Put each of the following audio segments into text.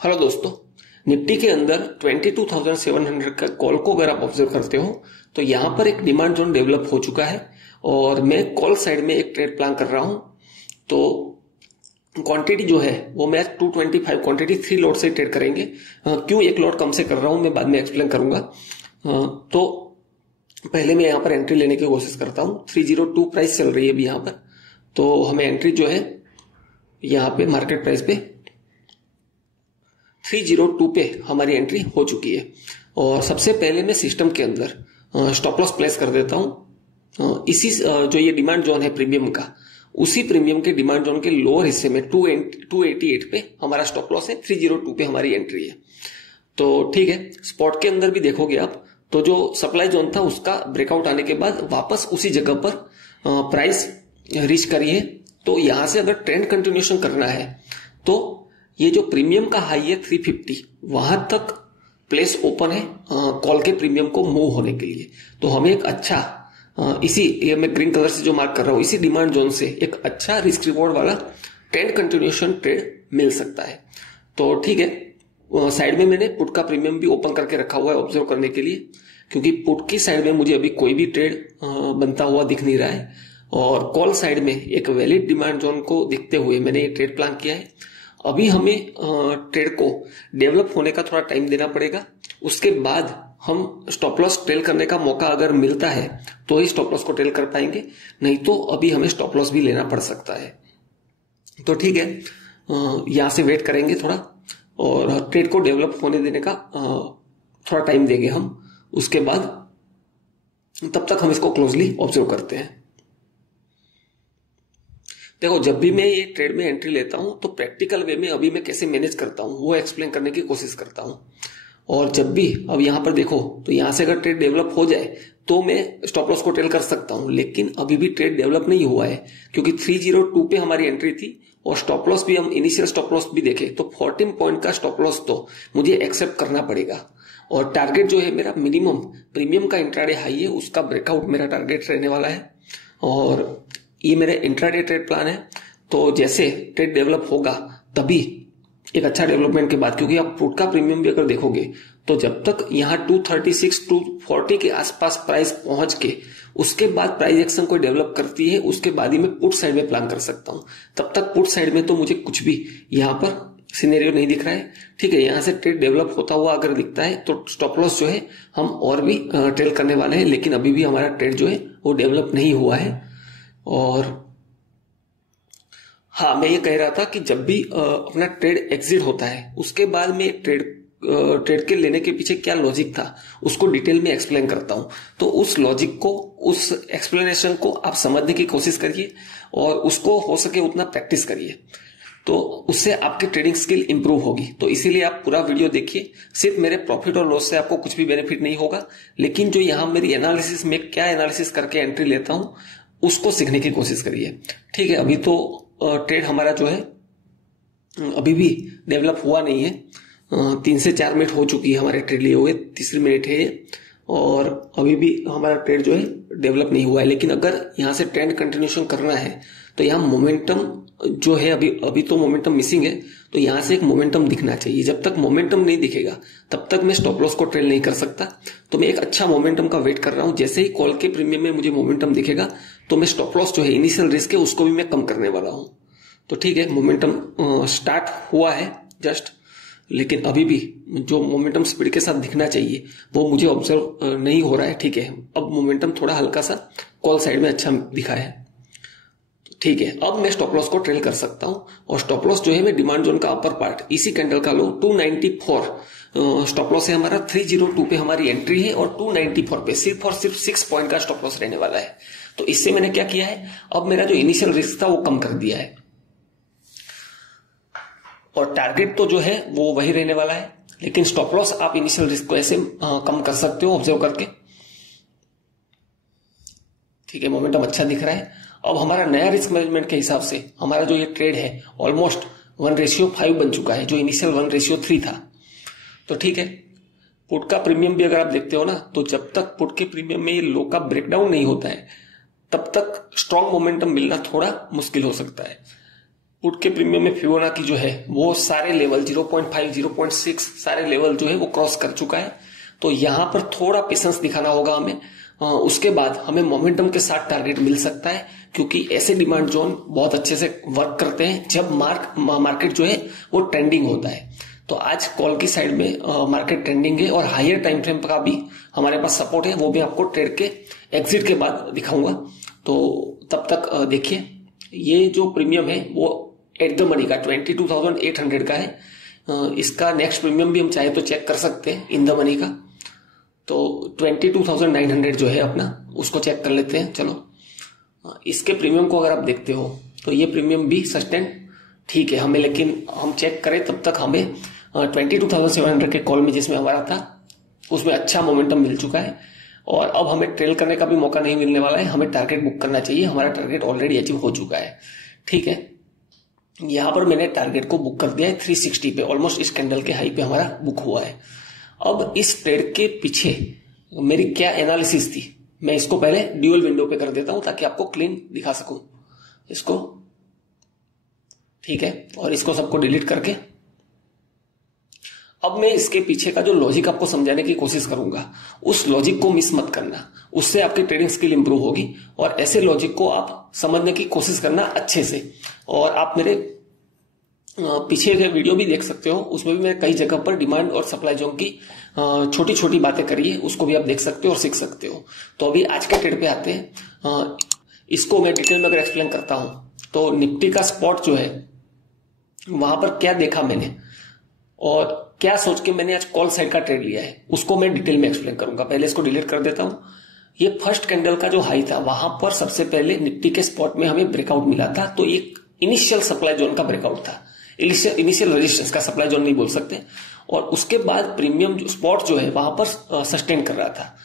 Hello दोस्तों। Nifty के अंदर 22,700 का कॉल को अगर आप ऑब्जर्व करते हो तो यहां पर एक डिमांड जोन डेवलप हो चुका है और मैं कॉल साइड में एक ट्रेड प्लान कर रहा हूं। तो क्वांटिटी जो है वो मैं 225 क्वांटिटी 3 लॉट से ट्रेड करेंगे। क्यों एक लॉट कम से कर रहा हूं मैं बाद में एक्सप्लेन करूंगा। तो पहले मैं यहां पर एंट्री लेने की कोशिश करता हूं। 302 प्राइस चल रही है अभी यहां पर, तो हमें एंट्री जो है यहां पे मार्केट प्राइस पे 302 पे हमारी एंट्री हो चुकी है। और सबसे पहले मैं सिस्टम के अंदर स्टॉप लॉस प्लेस कर देता हूं। इसी जो ये डिमांड जोन है प्रीमियम का, उसी प्रीमियम के डिमांड जोन के लोअर हिस्से में 288 पे हमारा स्टॉप लॉस है, 302 पे हमारी एंट्री है। तो ठीक है, स्पॉट के अंदर भी देखोगे आप तो जो सप्लाई जोन था उसका ब्रेकआउट आने के बाद वापस उसी जगह पर प्राइस रीच करी है। तो यहां से अगर ट्रेंड कंटिन्यूएशन करना है तो ये जो प्रीमियम का हाई है 350, वहां तक प्लेस ओपन है कॉल के प्रीमियम को मूव होने के लिए। तो हमें एक अच्छा इसी ये मैं ग्रीन कलर से जो मार्क कर रहा हूं, इसी डिमांड जोन से एक अच्छा रिस्क रिवॉर्ड वाला ट्रेंड कंटिन्यूएशन ट्रेड मिल सकता है। तो ठीक है, साइड में मैंने पुट का प्रीमियम भी ओपन करके रखा हुआ है ऑब्जर्व करने के लिए, क्योंकि पुट की साइड में मुझे अभी कोई भी ट्रेड बनता हुआ दिख नहीं रहा है। और कॉल साइड में एक वैलिड डिमांड जोन को देखते हुए मैंने ये ट्रेड प्लान किया है। अभी हमें ट्रेड को डेवलप होने का थोड़ा टाइम देना पड़ेगा। उसके बाद हम स्टॉप लॉस ट्रेल करने का मौका अगर मिलता है तो ही स्टॉप लॉस को ट्रेल कर पाएंगे, नहीं तो अभी हमें स्टॉप लॉस भी लेना पड़ सकता है। तो ठीक है, यहां से वेट करेंगे थोड़ा और ट्रेड को डेवलप होने देने का थोड़ा टाइम देंगे हम। उसके बाद तब तक हम इसको क्लोजली ऑब्जर्व करते हैं। देखो, जब भी मैं ये ट्रेड में एंट्री लेता हूं तो प्रैक्टिकल वे में अभी मैं कैसे मैनेज करता हूं वो एक्सप्लेन करने की कोशिश करता हूं। और जब भी अब यहां पर देखो तो यहां से अगर ट्रेड डेवलप हो जाए तो मैं स्टॉप लॉस को ट्रेल कर सकता हूं, लेकिन अभी भी ट्रेड डेवलप नहीं हुआ है क्योंकि 302 पे हमारी एंट्री थी और स्टॉप लॉस भी हम इनिशियल स्टॉप लॉस भी देखे तो 14 पॉइंट का स्टॉप लॉस तो मुझे एक्सेप्ट करना पड़ेगा। और टारगेट जो है मेरा मिनिमम प्रीमियम का इंट्राडे हाई है, उसका ब्रेकआउट मेरा टारगेट रहने वाला है। और ये मेरे इंट्राडे ट्रेड प्लान है। तो जैसे ट्रेड डेवलप होगा तभी एक अच्छा डेवलपमेंट के बाद, क्योंकि आप पुट का प्रीमियम भी अगर देखोगे तो जब तक यहाँ 236 240 के आसपास प्राइस पहुंच के उसके बाद प्राइस एक्शन कोई डेवलप करती है उसके बाद ही मैं पुट साइड में प्लान कर सकता हूं। तब तक पुट साइड में तो मुझे कुछ भी यहाँ पर सिनेरियो नहीं दिख रहा है। ठीक है, यहां से ट्रेड डेवलप होता हुआ अगर दिखता है तो स्टॉप लॉस जो है हम और भी ट्रेल करने वाले हैं, लेकिन अभी भी हमारा ट्रेड जो है वो डेवलप नहीं हुआ है। और हाँ, मैं ये कह रहा था कि जब भी अपना ट्रेड एग्जिट होता है उसके बाद में ट्रेड के लेने के पीछे क्या लॉजिक था उसको डिटेल में एक्सप्लेन करता हूं। तो उस लॉजिक को, उस एक्सप्लेनेशन को आप समझने की कोशिश करिए और उसको हो सके उतना प्रैक्टिस करिए, तो उससे आपकी ट्रेडिंग स्किल इंप्रूव होगी। तो इसीलिए आप पूरा वीडियो देखिए। सिर्फ मेरे प्रॉफिट और लॉस से आपको कुछ भी बेनिफिट नहीं होगा, लेकिन जो यहां मेरी एनालिसिस में क्या एनालिसिस करके एंट्री लेता हूं उसको सीखने की कोशिश करिए। ठीक है, अभी तो ट्रेड हमारा जो है अभी भी डेवलप हुआ नहीं है। 3 से 4 मिनट हो चुकी है हमारे ट्रेड लिए हुए, तीसरी मिनट है और अभी भी हमारा ट्रेड जो है डेवलप नहीं हुआ है। लेकिन अगर यहां से ट्रेंड कंटिन्यूएशन करना है तो यहाँ मोमेंटम जो है अभी तो मोमेंटम मिसिंग है, तो यहां से एक मोमेंटम दिखना चाहिए। जब तक मोमेंटम नहीं दिखेगा तब तक मैं स्टॉप लॉस को ट्रेल नहीं कर सकता। तो मैं एक अच्छा मोमेंटम का वेट कर रहा हूं। जैसे ही कॉल के प्रीमियम में मुझे मोमेंटम दिखेगा तो मैं स्टॉप लॉस जो है इनिशियल रिस्क है उसको भी मैं कम करने वाला हूं। तो ठीक है, मोमेंटम स्टार्ट हुआ है जस्ट, लेकिन अभी भी जो मोमेंटम स्पीड के साथ दिखना चाहिए वो मुझे ऑब्जर्व नहीं हो रहा है। ठीक है, अब मोमेंटम थोड़ा हल्का सा कॉल साइड में अच्छा दिखा है। ठीक है, अब मैं स्टॉप लॉस को ट्रेल कर सकता हूं। और स्टॉप लॉस जो है मैं डिमांड जोन का अपर पार्ट, इसी कैंडल का लो 294 स्टॉप लॉस है हमारा। 302 पे हमारी एंट्री है और 294 पे सिर्फ और सिर्फ 6 पॉइंट का स्टॉप लॉस रहने वाला है। तो इससे मैंने क्या किया है, अब मेरा जो इनिशियल रिस्क था वो कम कर दिया है और टारगेट तो जो है वो वही रहने वाला है, लेकिन स्टॉप लॉस आप इनिशियल रिस्क को ऐसे कम कर सकते हो ऑब्जर्व करके। ठीक है, मोमेंटम अच्छा दिख रहा है। अब हमारा नया रिस्क मैनेजमेंट के हिसाब से हमारा जो ये ट्रेड है ऑलमोस्ट 1:5 बन चुका है, जो इनिशियल 1:3 था। तो ठीक है, पुट का प्रीमियम भी अगर आप देखते हो ना, तो जब तक पुट के प्रीमियम में ये लो का ब्रेकडाउन नहीं होता है तब तक स्ट्रॉन्ग मोमेंटम मिलना थोड़ा मुश्किल हो सकता है। पुट के प्रीमियम में फिबोनाची जो है वो सारे लेवल 0.5, 0.6 सारे लेवल जो है वो क्रॉस कर चुका है। तो यहां पर थोड़ा पेशेंस दिखाना होगा हमें। उसके बाद हमें मोमेंटम के साथ टारगेट मिल सकता है, क्योंकि ऐसे डिमांड जोन बहुत अच्छे से वर्क करते हैं जब मार्केट जो है वो ट्रेंडिंग होता है। तो आज कॉल की साइड में मार्केट ट्रेंडिंग है और हायर टाइम फ्रेम का भी हमारे पास सपोर्ट है, वो भी आपको ट्रेड के एग्जिट के बाद दिखाऊंगा। तो तब तक देखिए, ये जो प्रीमियम है वो एट द मनी का 22,800 का है। इसका नेक्स्ट प्रीमियम भी हम चाहे तो चेक कर सकते हैं इन द मनी का। तो 22,900 जो है अपना, उसको चेक कर लेते हैं। चलो, इसके प्रीमियम को अगर आप देखते हो तो ये प्रीमियम भी सस्टेन ठीक है हमें, लेकिन हम चेक करें तब तक हमें 22,700 के कॉल में जिसमें हमारा था उसमें अच्छा मोमेंटम मिल चुका है और अब हमें ट्रेल करने का भी मौका नहीं मिलने वाला है। हमें टारगेट बुक करना चाहिए, हमारा टारगेट ऑलरेडी अचीव हो चुका है। ठीक है, यहां पर मैंने टारगेट को बुक कर दिया है 360 पे, ऑलमोस्ट इस कैंडल के हाई पे हमारा बुक हुआ है। अब इस ट्रेड के पीछे मेरी क्या एनालिसिस थी, मैं इसको पहले ड्यूअल विंडो पे कर देता हूं ताकि आपको क्लीन दिखा सकूं इसको। ठीक है, और इसको सबको डिलीट करके अब मैं इसके पीछे का जो लॉजिक आपको समझाने की कोशिश करूंगा, उस लॉजिक को मिस मत करना, उससे आपकी ट्रेडिंग स्किल इंप्रूव होगी। और ऐसे लॉजिक को आप समझने की कोशिश करना अच्छे से। और आप मेरे पीछे के वीडियो भी देख सकते हो, उसमें भी मैं कई जगह पर डिमांड और सप्लाई जोन की छोटी छोटी बातें करी है, उसको भी आप देख सकते हो और सीख सकते हो। तो अभी आज के ट्रेड पे आते हैं। इसको मैं डिटेल में अगर एक्सप्लेन करता हूं तो निफ्टी का स्पॉट जो है वहां पर क्या देखा मैंने और क्या सोच के मैंने आज कॉल साइड का ट्रेड लिया है, उसको मैं डिटेल में एक्सप्लेन करूंगा। पहले इसको डिलीट कर देता हूं। ये फर्स्ट कैंडल का जो हाई था वहां पर सबसे पहले निफ्टी के स्पॉट में हमें ब्रेकआउट मिला था, तो एक इनिशियल सप्लाई जोन का ब्रेकआउट था, इनिशियल रेजिस्टेंस का, सप्लाई जोन नहीं बोल सकते। और उसके बाद प्रीमियम स्पॉट जो है वहां पर सस्टेन कर रहा था।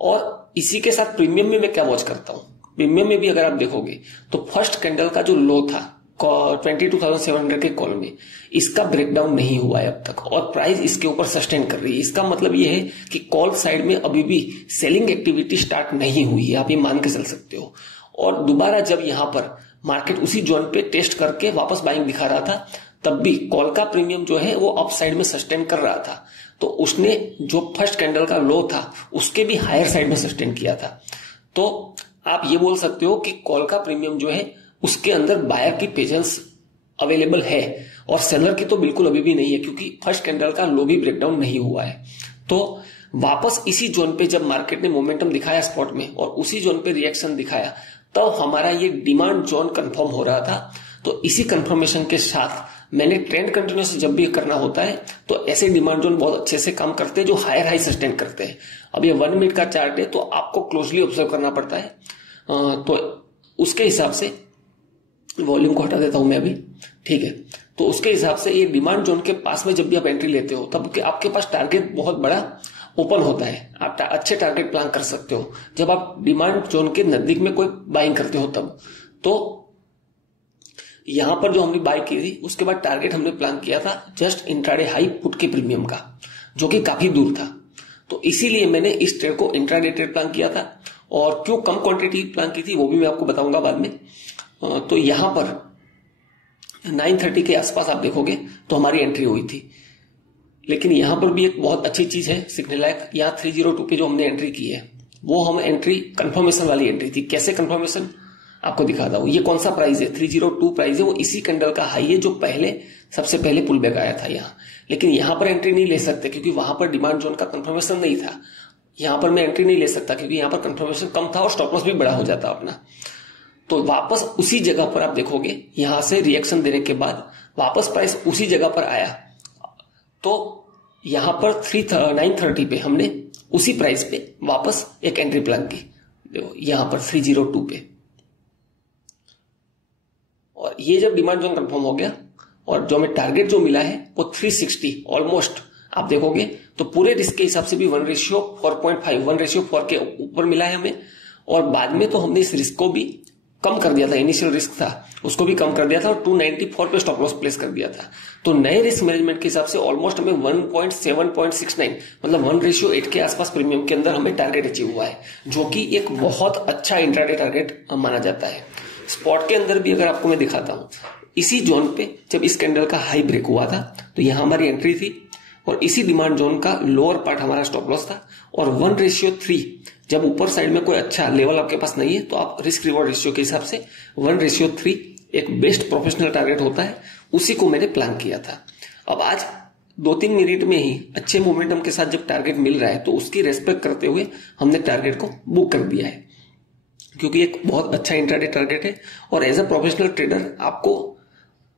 और इसी के साथ प्रीमियम में मैं क्या वॉच करता हूं, प्रीमियम में भी अगर आप देखोगे तो फर्स्ट कैंडल का जो लो था 22,700 के कॉल में, इसका ब्रेकडाउन नहीं हुआ है अब तक और प्राइस इसके ऊपर सस्टेन कर रही है। इसका मतलब ये है कि कॉल साइड में अभी भी सेलिंग एक्टिविटी स्टार्ट नहीं हुई है, आप ये मान के चल सकते हो। और दोबारा जब यहां पर मार्केट उसी जोन पे टेस्ट करके वापस बाइंग दिखा रहा था, तब भी कॉल का प्रीमियम जो है वो अप साइड में सस्टेन कर रहा था। तो उसने जो फर्स्ट कैंडल का लो था उसके भी हायर साइड में सस्टेन किया था। तो आप ये बोल सकते हो कि कॉल का प्रीमियम जो है उसके अंदर बायर की पेशेंस अवेलेबल है और सेलर की तो बिल्कुल अभी भी नहीं है, क्योंकि फर्स्ट कैंडल का लो भी ब्रेकडाउन नहीं हुआ है। तो वापस इसी जोन पे जब मार्केट ने मोमेंटम दिखाया स्पॉट में और उसी जोन पे रिएक्शन दिखाया, तब तो हमारा ये डिमांड जोन कंफर्म हो रहा था। तो इसी कंफर्मेशन के साथ मैंने ट्रेंड कंटिन्यूस जब भी करना होता है तो ऐसे डिमांड जोन बहुत अच्छे से काम करते हैं जो हायर हाई सस्टेन करते हैं। अब ये 1 मिनट का चार्ट है तो आपको क्लोजली ऑब्जर्व करना पड़ता है। तो उसके हिसाब से वॉल्यूम को हटा देता हूं मैं अभी। ठीक है, तो उसके हिसाब से ये डिमांड जोन के पास में जब भी आप एंट्री लेते हो तब आपके पास टारगेट बहुत बड़ा ओपन होता है, आप अच्छे टारगेट प्लान कर सकते हो। जब आप डिमांड जोन के नजदीक में कोई बाइंग करते हो तब तो यहां पर जो हमने बाय की थी उसके बाद टारगेट हमने प्लान किया था जस्ट इंट्राडे हाई पुट के प्रीमियम का, जो कि काफी दूर था। तो इसीलिए मैंने इस ट्रेड को इंट्राडे ट्रेड प्लान किया था। और क्यों कम क्वांटिटी प्लान की थी वो भी मैं आपको बताऊंगा बाद में। तो यहां पर 9:30 के आसपास आप देखोगे तो हमारी एंट्री हुई थी। लेकिन यहां पर भी एक बहुत अच्छी चीज है सीखने लायक, यहाँ 302 पे जो हमने एंट्री की है वो हम एंट्री कंफर्मेशन वाली एंट्री थी। कैसे कंफर्मेशन आपको दिखाता हूं। ये कौन सा प्राइस है, 302 प्राइस है, वो इसी कैंडल का हाई है जो सबसे पहले पुल बैक आया था यहाँ। लेकिन यहां पर एंट्री नहीं ले सकते क्योंकि वहां पर डिमांड जोन का कंफर्मेशन नहीं था। यहां पर मैं एंट्री नहीं ले सकता क्योंकि यहां पर कंफर्मेशन कम था और स्टॉप लॉस भी बड़ा हो जाता अपना। तो वापस उसी जगह पर आप देखोगे, यहां से रिएक्शन देने के बाद वापस प्राइस उसी जगह पर आया। तो यहां पर 9:30 पे हमने उसी प्राइस पे वापस एक एंट्री प्लान की, देखो यहां पर 302 पे। और ये जब डिमांड जोन कंफर्म हो गया और जो हमें टारगेट जो मिला है वो 360 ऑलमोस्ट आप देखोगे तो पूरे रिस्क के हिसाब से भी 1:4.5 1:4 के ऊपर मिला है हमें। और बाद में तो हमने इस रिस्क को भी कम कर दिया था, इनिशियल रिस्क था उसको भी कम कर दिया था और 294 पे स्टॉप लॉस प्लेस कर दिया था। तो नए रिस्क मैनेजमेंट के हिसाब से ऑलमोस्ट हमें 1.7.69 मतलब 1:8 के आसपास प्रीमियम के अंदर हमें टारगेट अचीव हुआ है, जो कि एक बहुत अच्छा इंट्राडे टारगेट माना जाता है। स्पॉट के अंदर भी अगर आपको मैं दिखाता हूं, इसी जोन पे जब इस कैंडल का हाई ब्रेक हुआ था तो यहां हमारी एंट्री थी और इसी डिमांड जोन का लोअर पार्ट हमारा स्टॉप लॉस था। और 1:3 जब ऊपर साइड में कोई अच्छा लेवल आपके पास नहीं है तो आप रिस्क रिवॉर्ड रेशियो के हिसाब से 1:3 एक बेस्ट प्रोफेशनल टारगेट होता है, उसी को मैंने प्लान किया था। अब आज 2-3 मिनट में ही अच्छे मोमेंटम के साथ जब टारगेट मिल रहा है तो उसकी रेस्पेक्ट करते हुए हमने टारगेट को बुक कर दिया है, क्योंकि एक बहुत अच्छा इंट्राडे टारगेट है। और एज अ प्रोफेशनल ट्रेडर आपको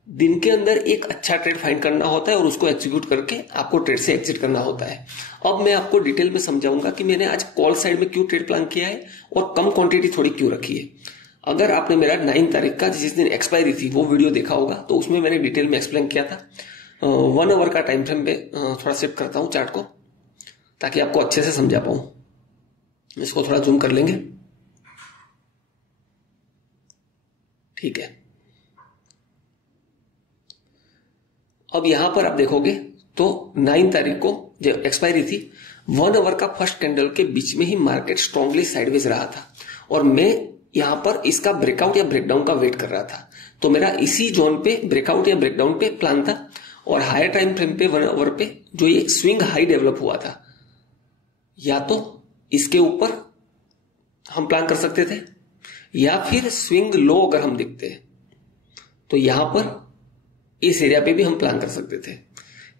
दिन के अंदर एक अच्छा ट्रेड फाइंड करना होता है और उसको एग्जीक्यूट करके आपको ट्रेड से एग्जिट करना होता है। अब मैं आपको डिटेल में समझाऊंगा कि मैंने आज कॉल साइड में क्यों ट्रेड प्लान किया है और कम क्वांटिटी थोड़ी क्यों रखी है। अगर आपने मेरा 9 तारीख का जिस दिन एक्सपायरी थी वो वीडियो देखा होगा तो उसमें मैंने डिटेल में एक्सप्लेन किया था। 1 आवर का टाइम फ्रेम पे थोड़ा सेट करता हूं चार्ट को ताकि आपको अच्छे से समझा पाऊं। इसको थोड़ा जूम कर लेंगे, ठीक है। अब यहां पर आप देखोगे तो 9 तारीख को जो एक्सपायरी थी 1 आवर का फर्स्ट कैंडल के बीच में ही मार्केट स्ट्रांगली साइडवेज रहा था और मैं यहां पर इसका ब्रेकआउट या ब्रेकडाउन का वेट कर रहा था। तो मेरा इसी जोन पे ब्रेकआउट या ब्रेकडाउन पे प्लान था और हायर टाइम फ्रेम पे 1 आवर पे जो ये स्विंग हाई डेवलप हुआ था, या तो इसके ऊपर हम प्लान कर सकते थे या फिर स्विंग लो अगर हम देखते हैं तो यहां पर इस एरिया पे भी हम प्लान कर सकते थे।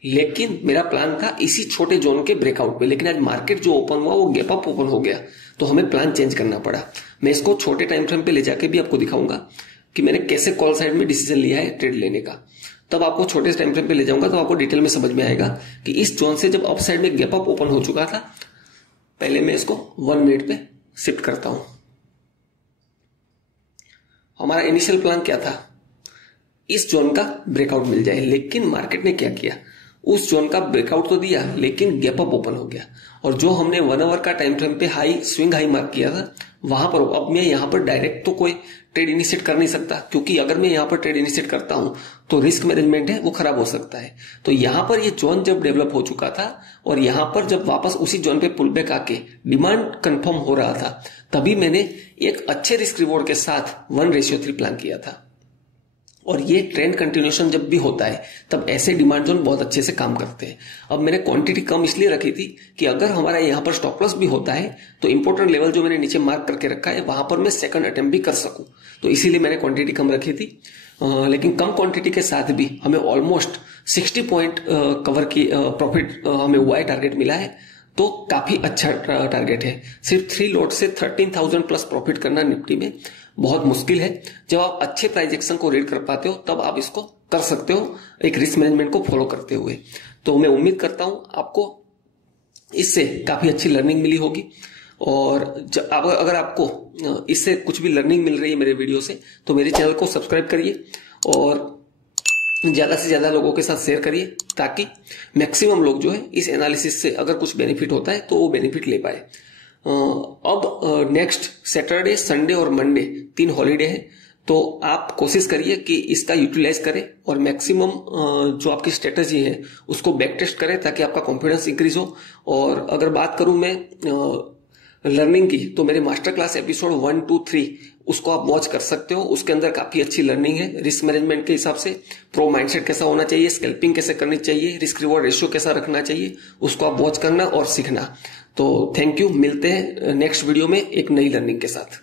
लेकिन मेरा प्लान था इसी छोटे जोन के ब्रेकआउट पे, लेकिन आज मार्केट जो ओपन हुआ वो गैप अप ओपन हो गया तो हमें प्लान चेंज करना पड़ा। मैं इसको छोटे टाइम फ्रेम पे ले जाके भी आपको दिखाऊंगा कि मैंने कैसे कॉल साइड में डिसीजन लिया है ट्रेड लेने का। तब आपको छोटे टाइम फ्रेम पे ले जाऊंगा तो आपको डिटेल में समझ में आएगा कि इस जोन से जब अप साइड में गैप अप ओपन हो चुका था, पहले मैं इसको 1 मिनट पे शिफ्ट करता हूं। हमारा इनिशियल प्लान क्या था, इस जोन का ब्रेकआउट मिल जाए, लेकिन मार्केट ने क्या किया, उस जोन का ब्रेकआउट तो दिया लेकिन गैप अप ओपन हो गया और जो हमने 1 आवर का टाइम फ्रेम पे हाई स्विंग हाई मार्क किया था वहां पर अब मैं यहां पर डायरेक्ट तो कोई ट्रेड इनिशिएट कर नहीं सकता, क्योंकि अगर मैं यहां पर ट्रेड इनिशिएट करता हूं तो रिस्क मैनेजमेंट है वो खराब हो सकता है। तो यहां पर ये जोन जब डेवलप हो चुका था और यहां पर जब वापस उसी जोन पे पुल बैक आके डिमांड कंफर्म हो रहा था तभी मैंने एक अच्छे रिस्क रिवॉर्ड के साथ 1:3 प्लान किया था। और ये ट्रेंड कंटिन्यूएशन जब भी होता है तब ऐसे डिमांड जोन बहुत अच्छे से काम करते हैं। अब मैंने क्वांटिटी कम इसलिए रखी थी कि अगर हमारा यहाँ पर स्टॉप लॉस भी होता है तो इंपॉर्टेंट लेवल जो मैंने नीचे मार्क करके रखा है वहां पर मैं सेकंड अटेम्प्ट भी कर सकूं, तो इसीलिए मैंने क्वांटिटी कम रखी थी। लेकिन कम क्वांटिटी के साथ भी हमें ऑलमोस्ट 60 पॉइंट कवर की प्रॉफिट हमें हुआ है, टारगेट मिला है, तो काफी अच्छा टारगेट है। सिर्फ 3 लॉट से 13,000 प्लस प्रॉफिट करना निफ्टी में बहुत मुश्किल है। जब आप अच्छे प्राइस एक्शन को रीड कर पाते हो तब आप इसको कर सकते हो एक रिस्क मैनेजमेंट को फॉलो करते हुए। तो मैं उम्मीद करता हूं आपको इससे काफी अच्छी लर्निंग मिली होगी और अगर आपको इससे कुछ भी लर्निंग मिल रही है मेरे वीडियो से तो मेरे चैनल को सब्सक्राइब करिए और ज्यादा से ज्यादा लोगों के साथ शेयर करिए ताकि मैक्सिमम लोग जो है इस एनालिसिस से अगर कुछ बेनिफिट होता है तो वो बेनिफिट ले पाए। अब नेक्स्ट सैटरडे, संडे और मंडे 3 हॉलीडे है, तो आप कोशिश करिए कि इसका यूटिलाइज करें और मैक्सिमम जो आपकी स्ट्रेटजी है उसको बैक टेस्ट करें ताकि आपका कॉन्फिडेंस इंक्रीज हो। और अगर बात करूं मैं लर्निंग की तो मेरे मास्टर क्लास एपिसोड 1, 2, 3 उसको आप वॉच कर सकते हो। उसके अंदर काफी अच्छी लर्निंग है रिस्क मैनेजमेंट के हिसाब से, प्रो माइंडसेट कैसा होना चाहिए, स्कैल्पिंग कैसे करनी चाहिए, रिस्क रिवॉर्ड रेशियो कैसा रखना चाहिए, उसको आप वॉच करना और सीखना। तो थैंक यू, मिलते हैं नेक्स्ट वीडियो में एक नई लर्निंग के साथ।